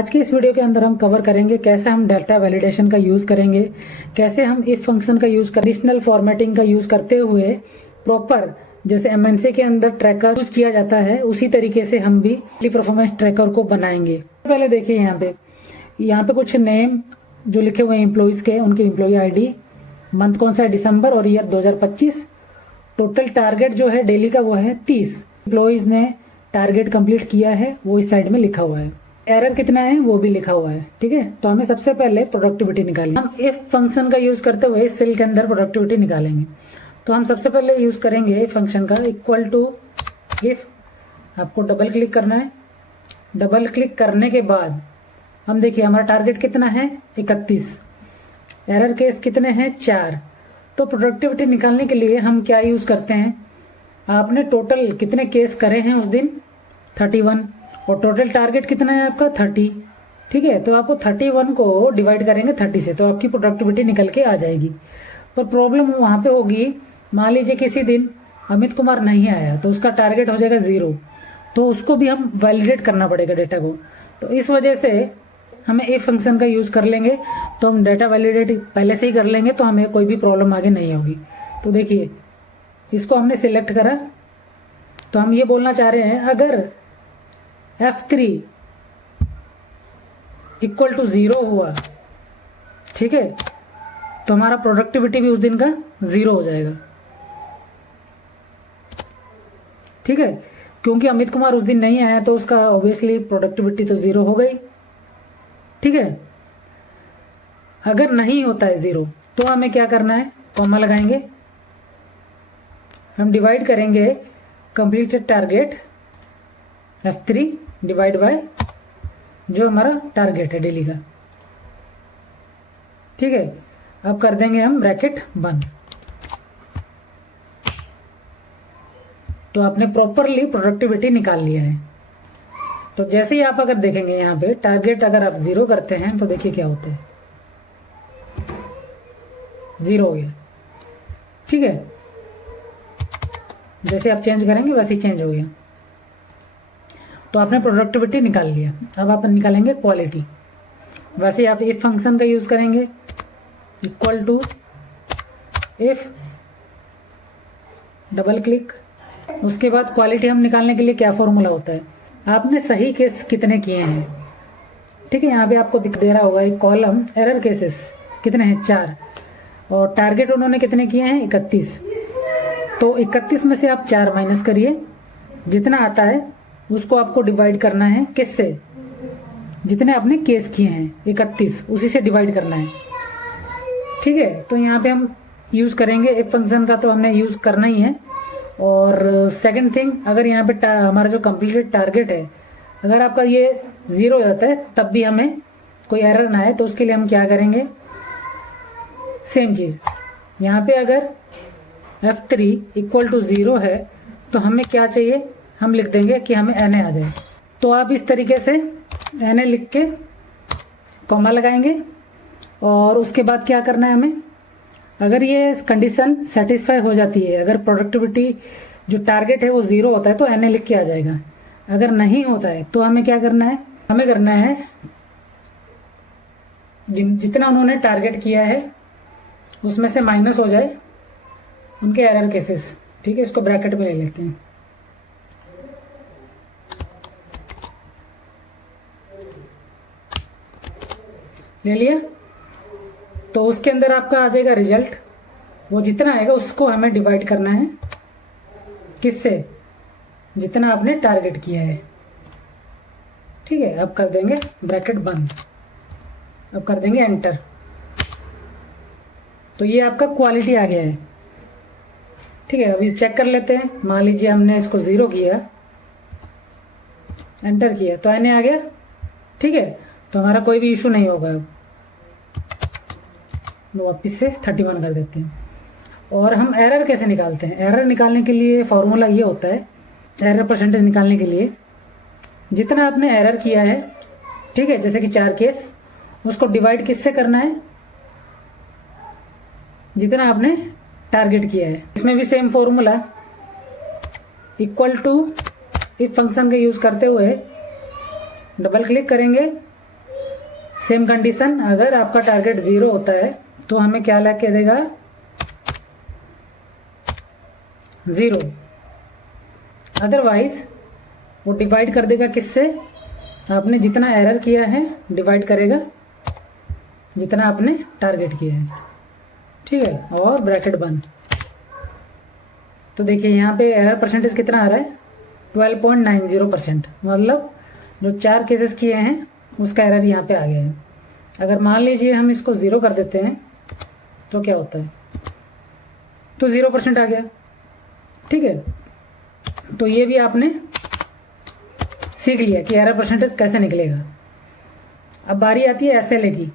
आज के इस वीडियो के अंदर हम कवर करेंगे कैसे हम डेटा वैलिडेशन का यूज करेंगे, कैसे हम इफ फंक्शन का यूज कंडीशनल फॉर्मेटिंग का यूज करते हुए प्रॉपर जैसे एमएनसी के अंदर ट्रैकर यूज किया जाता है उसी तरीके से हम भी परफॉर्मेंस ट्रैकर को बनाएंगे। पहले देखिए यहाँ पे कुछ नेम जो लिखे हुए हैं एम्प्लॉइज के, उनके एम्प्लॉय आईडी, मंथ कौन सा है दिसंबर और ईयर 2025। टोटल टारगेट जो है डेली का वो है 30। एम्प्लॉइज ने टारगेट कंप्लीट किया है वो इस साइड में लिखा हुआ है। एरर कितना है वो भी लिखा हुआ है। ठीक है, तो हमें सबसे पहले प्रोडक्टिविटी निकालनी है। हम इफ फंक्शन का यूज करते हुए इस सेल के अंदर प्रोडक्टिविटी निकालेंगे। तो हम सबसे पहले यूज करेंगे इफ फंक्शन का इक्वल टू इफ। आपको डबल क्लिक करना है। डबल क्लिक करने के बाद हम देखिए हमारा टारगेट कितना है 31, एरर केस कितने हैं 4। तो प्रोडक्टिविटी निकालने के लिए हम क्या यूज करते हैं, आपने टोटल कितने केस करे हैं उस दिन 31 और टोटल टारगेट कितना है आपका 30। ठीक है, तो आपको 31 को डिवाइड करेंगे 30 से तो आपकी प्रोडक्टिविटी निकल के आ जाएगी। पर प्रॉब्लम वहां पे होगी, मान लीजिए किसी दिन अमित कुमार नहीं आया तो उसका टारगेट हो जाएगा 0, तो उसको भी हम वैलिडेट करना पड़ेगा डेटा को। तो इस वजह से हमें इफ फंक्शन का यूज कर लेंगे तो हम डेटा वैलिडेट पहले से ही कर लेंगे तो हमें कोई भी प्रॉब्लम आगे नहीं होगी। तो देखिए इसको हमने सिलेक्ट करा, तो हम ये बोलना चाह रहे हैं अगर F3 इक्वल टू 0 हुआ, ठीक है, तो हमारा प्रोडक्टिविटी भी उस दिन का 0 हो जाएगा। ठीक है, क्योंकि अमित कुमार उस दिन नहीं आया तो उसका ऑब्वियसली प्रोडक्टिविटी तो 0 हो गई। ठीक है, अगर नहीं होता है 0 तो हमें क्या करना है, कॉमा लगाएंगे, हम डिवाइड करेंगे completed target F3 divide by जो हमारा टारगेट है डेली का। ठीक है, अब कर देंगे हम ब्रैकेट बंद। तो आपने प्रॉपरली प्रोडक्टिविटी निकाल लिया है। तो जैसे ही आप अगर देखेंगे यहाँ पे टारगेट अगर आप 0 करते हैं तो देखिए क्या होता है, 0 हो गया। ठीक है, जैसे आप चेंज करेंगे वैसे ही चेंज हो गया। तो आपने प्रोडक्टिविटी निकाल लिया। अब आप निकालेंगे क्वालिटी। वैसे आप इफ फंक्शन का यूज करेंगे equal to if, double click, उसके बाद क्वालिटी हम निकालने के लिए क्या फॉर्मूला होता है, आपने सही केस कितने किए हैं। ठीक है, यहाँ पे आपको दिख दे रहा होगा एक कॉलम एरर केसेस कितने हैं 4 और टारगेट उन्होंने कितने किए हैं 31। तो 31 में से आप 4 माइनस करिए, जितना आता है उसको आपको डिवाइड करना है किससे, जितने आपने केस किए हैं 31 उसी से डिवाइड करना है। ठीक है, तो यहाँ पे हम यूज करेंगे इफ फंक्शन का, तो हमने यूज करना ही है। और सेकंड थिंग, अगर यहाँ पे हमारा जो कंप्लीटेड टारगेट है अगर आपका ये 0 हो जाता है तब भी हमें कोई एरर ना आए, तो उसके लिए हम क्या करेंगे, सेम चीज यहाँ पे अगर F3 इक्वल टू 0 है तो हमें क्या चाहिए, हम लिख देंगे कि हमें NA आ जाए। तो आप इस तरीके से NA लिख के कॉमा लगाएंगे और उसके बाद क्या करना है हमें, अगर ये कंडीशन सेटिस्फाई हो जाती है, अगर प्रोडक्टिविटी जो टारगेट है वो 0 होता है तो NA लिख के आ जाएगा। अगर नहीं होता है तो हमें क्या करना है, हमें करना है जितना उन्होंने टारगेट किया है उसमें से माइनस हो जाए उनके एरर केसेस। ठीक है, इसको ब्रैकेट में ले लेते हैं। ले लिया, तो उसके अंदर आपका आ जाएगा रिजल्ट, वो जितना आएगा उसको हमें डिवाइड करना है किससे, जितना आपने टारगेट किया है। ठीक है, अब कर देंगे ब्रैकेट बंद, अब कर देंगे एंटर। तो ये आपका क्वालिटी आ गया है। ठीक है, अभी चेक कर लेते हैं। मान लीजिए हमने इसको 0 किया, एंटर किया तो NA आ गया। ठीक है, तो हमारा कोई भी इशू नहीं होगा। अब वापिस से 31 कर देते हैं। और हम एरर कैसे निकालते हैं, एरर निकालने के लिए फॉर्मूला ये होता है, एरर परसेंटेज निकालने के लिए जितना आपने एरर किया है, ठीक है, जैसे कि 4 केस, उसको डिवाइड किससे करना है, जितना आपने टारगेट किया है। इसमें भी same formula equal to if function का यूज करते हुए डबल क्लिक करेंगे सेम कंडीशन, अगर आपका टारगेट 0 होता है तो हमें क्या ला के देगा, 0। अदरवाइज वो डिवाइड कर देगा किससे, आपने जितना एरर किया है डिवाइड करेगा जितना आपने टारगेट किया है, ठीक है, और ब्रैकेट बंद। तो देखिए यहाँ पे एरर परसेंटेज कितना आ रहा है, 12.90%, मतलब जो 4 केसेस किए हैं उसका एरर यहाँ पे आ गया है। अगर मान लीजिए हम इसको 0 कर देते हैं तो क्या होता है, तो 0% आ गया, ठीक है। तो ये भी आपने सीख लिया कि एरर परसेंटेज कैसे निकलेगा। अब बारी आती है SLA की,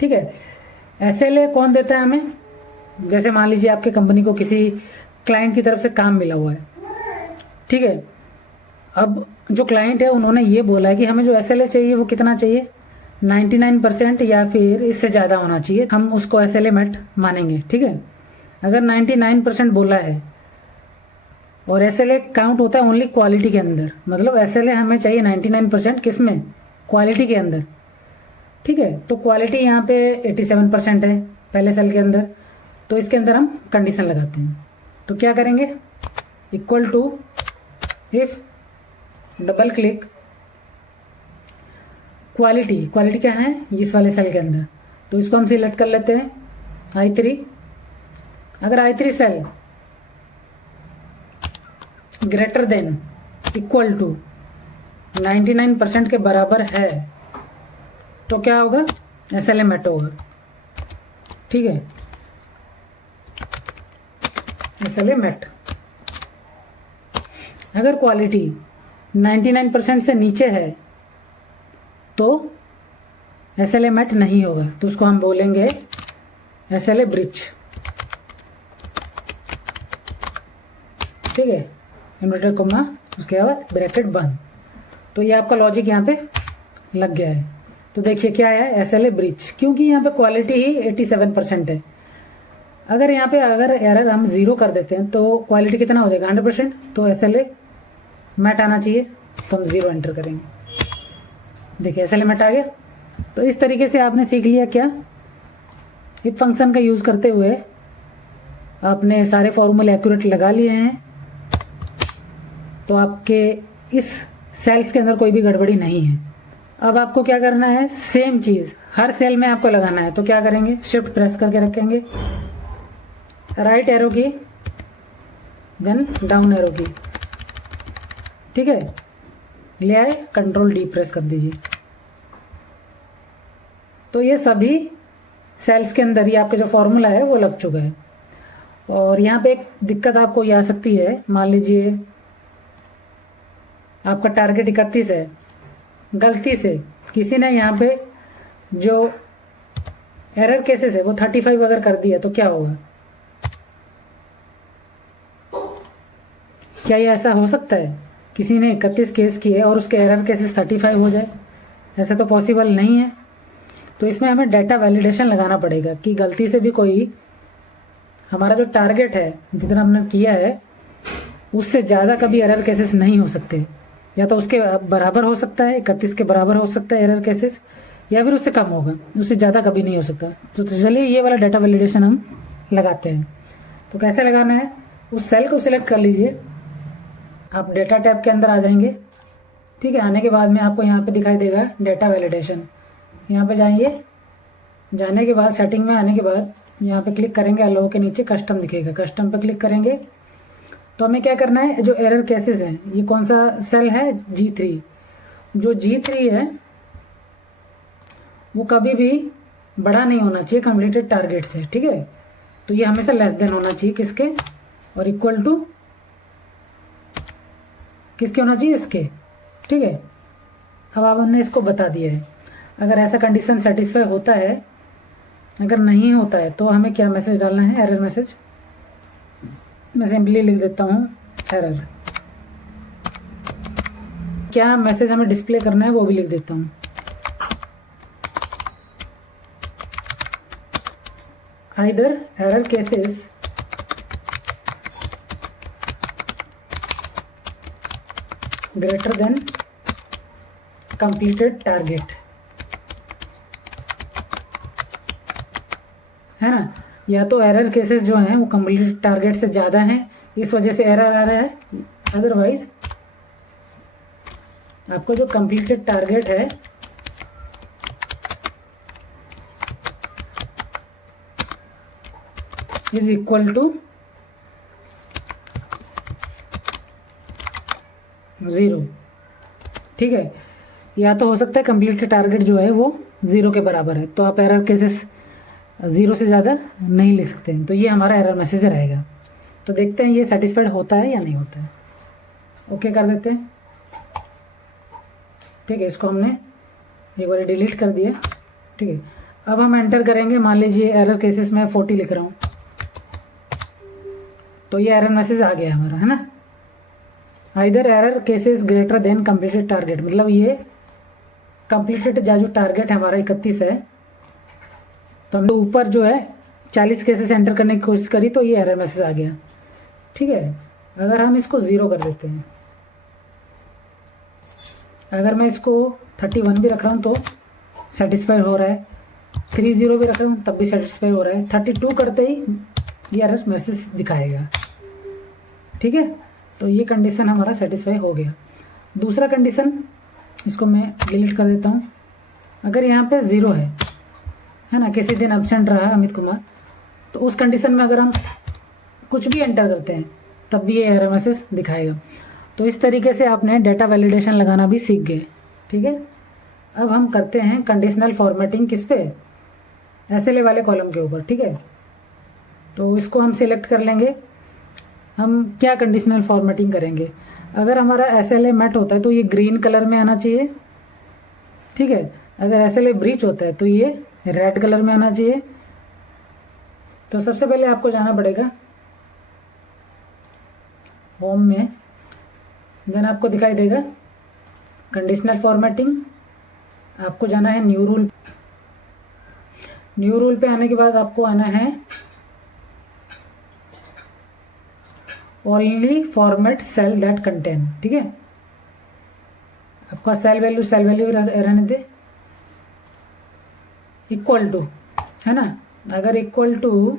ठीक है। SLA कौन देता है हमें, जैसे मान लीजिए आपके कंपनी को किसी क्लाइंट की तरफ से काम मिला हुआ है, ठीक है। अब जो क्लाइंट है उन्होंने ये बोला है कि हमें जो SLA चाहिए वो कितना चाहिए, 99% या फिर इससे ज़्यादा होना चाहिए, हम उसको SLA मेट मानेंगे, ठीक है। अगर 99% बोला है और SLA काउंट होता है ओनली क्वालिटी के अंदर, मतलब SLA हमें चाहिए 99% किस में, क्वालिटी के अंदर, ठीक है। तो क्वालिटी यहाँ पे 87% है पहले सेल के अंदर, तो इसके अंदर हम कंडीशन लगाते हैं। तो क्या करेंगे, equal to if double click quality, quality क्या है इस वाले सेल के अंदर, तो इसको हम सिलेक्ट कर लेते हैं I3। अगर I3 cell greater than equal to 99% के बराबर है तो क्या होगा, SLA मेट होगा, ठीक है, SLA मेट। अगर क्वालिटी 99% से नीचे है तो SLA मेट नहीं होगा, तो उसको हम बोलेंगे SLA ब्रीच, ठीक है, इन्वर्टेड कॉमा उसके बाद ब्रैकेट बंद। तो ये आपका लॉजिक यहाँ पे लग गया है। तो देखिए क्या है, SLA ब्रीच, क्योंकि यहाँ पे क्वालिटी ही 87% है। अगर यहाँ पे अगर एरर हम 0 कर देते हैं तो क्वालिटी कितना हो जाएगा, 100%, तो SLA मेट आना चाहिए, तो हम 0 एंटर करेंगे। देखिए SLA मेट आ गया। तो इस तरीके से आपने सीख लिया क्या, इफ फंक्शन का यूज़ करते हुए आपने सारे फॉर्मूले एक्यूरेट लगा लिए हैं, तो आपके इस सेल्स के अंदर कोई भी गड़बड़ी नहीं है। अब आपको क्या करना है, सेम चीज़ हर सेल में आपको लगाना है। तो क्या करेंगे, शिफ्ट प्रेस करके रखेंगे, राइट एरो की देन डाउन एरो की, ठीक है, ले आए, कंट्रोल D प्रेस कर दीजिए। तो ये सभी सेल्स के अंदर ही आपका जो फॉर्मूला है वो लग चुका है। और यहाँ पे एक दिक्कत आपको ये आ सकती है, मान लीजिए आपका टारगेट 31 है, गलती से किसी ने यहाँ पे जो एरर केसेस है वो 35 अगर कर दिया तो क्या होगा, क्या ये ऐसा हो सकता है किसी ने 31 केस किए और उसके एरर केसेस 35 हो जाए, ऐसा तो पॉसिबल नहीं है। तो इसमें हमें डाटा वैलिडेशन लगाना पड़ेगा कि गलती से भी कोई हमारा जो टारगेट है जितना हमने किया है उससे ज़्यादा कभी एरर केसेस नहीं हो सकते, या तो उसके बराबर हो सकता है, 31 के बराबर हो सकता है एरर केसेस, या फिर उससे कम होगा, उससे ज़्यादा कभी नहीं हो सकता। तो चलिए ये वाला डाटा वैलिडेशन हम लगाते हैं। तो कैसे लगाना है, उस सेल को सिलेक्ट कर लीजिए, आप डेटा टैब के अंदर आ जाएंगे, ठीक है। आने के बाद में आपको यहाँ पे दिखाई देगा डाटा वैलिडेशन, यहाँ पे जाएंगे, जाने के बाद सेटिंग में आने के बाद यहाँ पे क्लिक करेंगे, अलाउ के नीचे कस्टम दिखेगा, कस्टम पे क्लिक करेंगे। तो हमें क्या करना है, जो एरर केसेस हैं, ये कौन सा सेल है, G3, जो G3 है वो कभी भी बड़ा नहीं होना चाहिए कंप्लीटेड टारगेट से, ठीक है। तो ये हमेशा लेस देन होना चाहिए किसके, और इक्वल टू किसके होना चाहिए, इसके, ठीक है। अब हमने इसको बता दिया है। अगर ऐसा कंडीशन सेटिस्फाई होता है, अगर नहीं होता है तो हमें क्या मैसेज डालना है, एरर मैसेज। मैं सिंपली लिख देता हूँ एरर, क्या मैसेज हमें डिस्प्ले करना है वो भी लिख देता हूँ, either error cases greater than completed target, है ना। या तो एरर केसेस जो हैं वो कंप्लीट टारगेट से ज़्यादा हैं, इस वजह से एरर आ रहा है। अदरवाइज आपको जो कंप्लीटेड टारगेट है इज इक्वल टू 0, ठीक है। या तो हो सकता है कंप्लीटेड टारगेट जो है वो 0 के बराबर है, तो आप एरर केसेस 0 से ज़्यादा नहीं लिख सकते हैं, तो ये हमारा एरर मैसेज रहेगा। तो देखते हैं ये सेटिस्फाइड होता है या नहीं होता है। ओके कर देते हैं, ठीक है। इसको हमने एक बार डिलीट कर दिया, ठीक है। अब हम एंटर करेंगे, मान लीजिए एरर केसेस में 40 लिख रहा हूँ, तो ये एरर मैसेज आ गया हमारा, है ना। Either error cases greater than completed target, मतलब ये कंप्लीटेड जो टारगेट है हमारा 31 है, तो हमने ऊपर जो है 40 केसेस एंटर करने की कोशिश करी, तो ये एरर मैसेज आ गया, ठीक है। अगर हम इसको 0 कर देते हैं, अगर मैं इसको 31 भी रख रहा हूँ तो सेटिस्फाई हो रहा है, 30 भी रख रहा हूँ तब भी सेटिस्फाई हो रहा है, 32 करते ही ये एरर मैसेज दिखाएगा, ठीक है। तो ये कंडीशन हमारा सेटिस्फाई हो गया। दूसरा कंडीशन, इसको मैं डिलीट कर देता हूँ। अगर यहाँ पे 0 है ना, किसी दिन एब्सेंट रहा अमित कुमार, तो उस कंडीशन में अगर हम कुछ भी एंटर करते हैं तब भी ये एरर मैसेज दिखाएगा। तो इस तरीके से आपने डेटा वैलिडेशन लगाना भी सीख गए, ठीक है। अब हम करते हैं कंडीशनल फॉर्मेटिंग, किस पे, एसएलए वाले कॉलम के ऊपर, ठीक है। तो इसको हम सिलेक्ट कर लेंगे। हम क्या कंडीशनल फॉर्मेटिंग करेंगे, अगर हमारा एसएलए मैट होता है तो ये ग्रीन कलर में आना चाहिए, ठीक है। अगर एसएलए ब्रीच होता है तो ये रेड कलर में आना चाहिए। तो सबसे पहले आपको जाना पड़ेगा होम में, देन आपको दिखाई देगा कंडीशनल फॉर्मेटिंग, आपको जाना है न्यू रूल। न्यू रूल पे आने के बाद आपको आना है only format cell that contain, ठीक है। आपका सेल वैल्यू रहने दे इक्वल टू, है ना। अगर इक्वल टू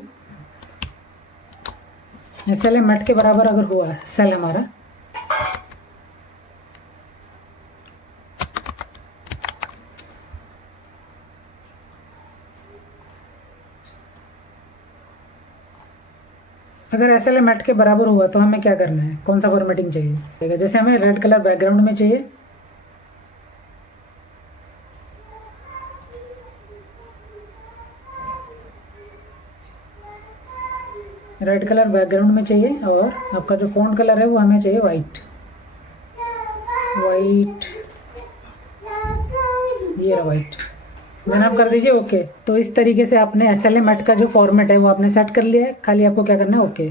एसएलए मैट के बराबर अगर हुआ सेल हमारा, अगर एसएलए मैट के बराबर हुआ तो हमें क्या करना है, कौन सा फॉर्मेटिंग चाहिए। जैसे हमें रेड कलर बैकग्राउंड में चाहिए, रेड कलर बैकग्राउंड में चाहिए, और आपका जो फ़ॉन्ट कलर है वो हमें चाहिए वाइट, ये रहा वाइट। देन आप कर दीजिए ओके। तो इस तरीके से आपने एसएलए मैट का जो फॉर्मेट है वो आपने सेट कर लिया है, खाली आपको क्या करना है ओके।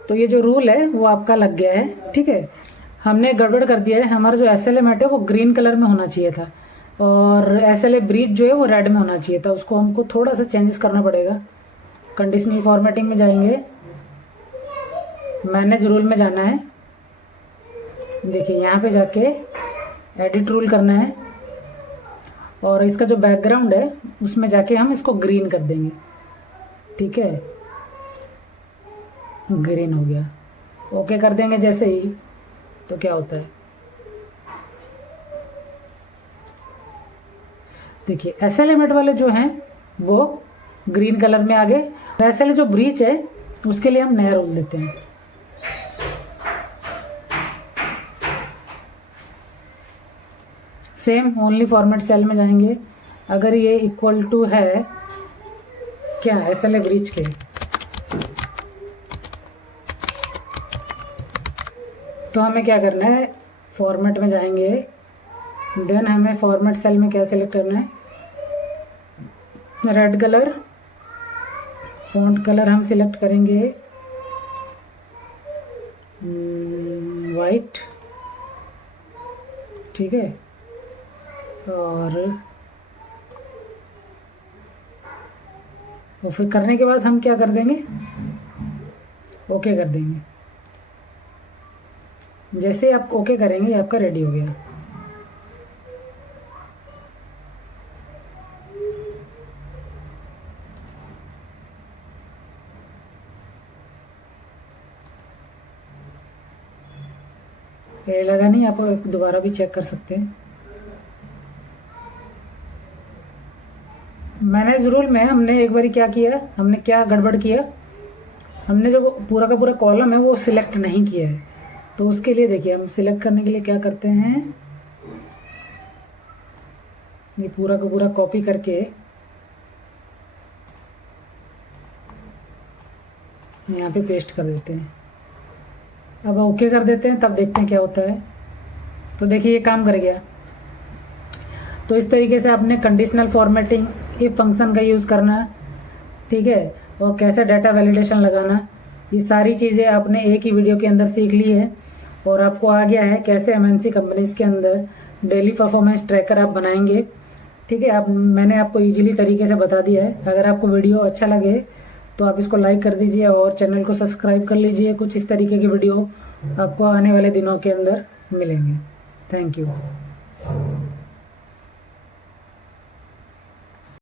तो ये जो रूल है वो आपका लग गया है, ठीक है। हमने गड़बड़ कर दिया है, हमारा जो एसएलए मैट है वो ग्रीन कलर में होना चाहिए था, और एसएलए ब्रीच जो है वो रेड में होना चाहिए था। उसको हमको थोड़ा सा चेंजेस करना पड़ेगा। कंडीशनल फॉर्मेटिंग में जाएंगे, मैनेज रूल में जाना है, देखिए यहाँ पे जाके एडिट रूल करना है, और इसका जो बैकग्राउंड है उसमें जाके हम इसको ग्रीन कर देंगे, ठीक है। ग्रीन हो गया, ओके कर देंगे जैसे ही, तो क्या होता है देखिए, एसएलए मैट वाले जो हैं वो ग्रीन कलर में आ गए। एसएलए जो ब्रीच है उसके लिए हम नया रूल देते हैं। सेम ओनली फॉर्मेट सेल में जाएंगे, अगर ये इक्वल टू है क्या एसएलए ब्रीच के, तो हमें क्या करना है, फॉर्मेट में जाएंगे, देन हमें फॉर्मेट सेल में क्या सिलेक्ट करना है, रेड कलर, फॉन्ट कलर हम सिलेक्ट करेंगे वाइट, ठीक है। और फिर करने के बाद हम क्या कर देंगे, ओके कर देंगे। जैसे ही आप ओके करेंगे आपका रेडी हो गया। ये लगा नहीं, आप दोबारा भी चेक कर सकते हैं। मैनेज रूल में हमने एक बारी क्या किया, हमने क्या गड़बड़ किया, हमने जो पूरा का पूरा कॉलम है वो सिलेक्ट नहीं किया है। तो उसके लिए देखिए, हम सिलेक्ट करने के लिए क्या करते हैं, ये पूरा का पूरा कॉपी करके यहाँ पे पेस्ट कर देते हैं। अब ओके कर देते हैं, तब देखते हैं क्या होता है। तो देखिए ये काम कर गया। तो इस तरीके से आपने कंडीशनल फॉर्मेटिंग, इफ फंक्शन का यूज़ करना, ठीक है, और कैसे डाटा वैलिडेशन लगाना, ये सारी चीज़ें आपने एक ही वीडियो के अंदर सीख ली है। और आपको आ गया है कैसे एमएनसी कंपनीज के अंदर डेली परफॉर्मेंस ट्रैकर आप बनाएंगे। ठीक है, मैंने आपको इजीली तरीके से बता दिया है। अगर आपको वीडियो अच्छा लगे तो आप इसको लाइक कर दीजिए और चैनल को सब्सक्राइब कर लीजिए। कुछ इस तरीके की वीडियो आपको आने वाले दिनों के अंदर मिलेंगे। Thank you.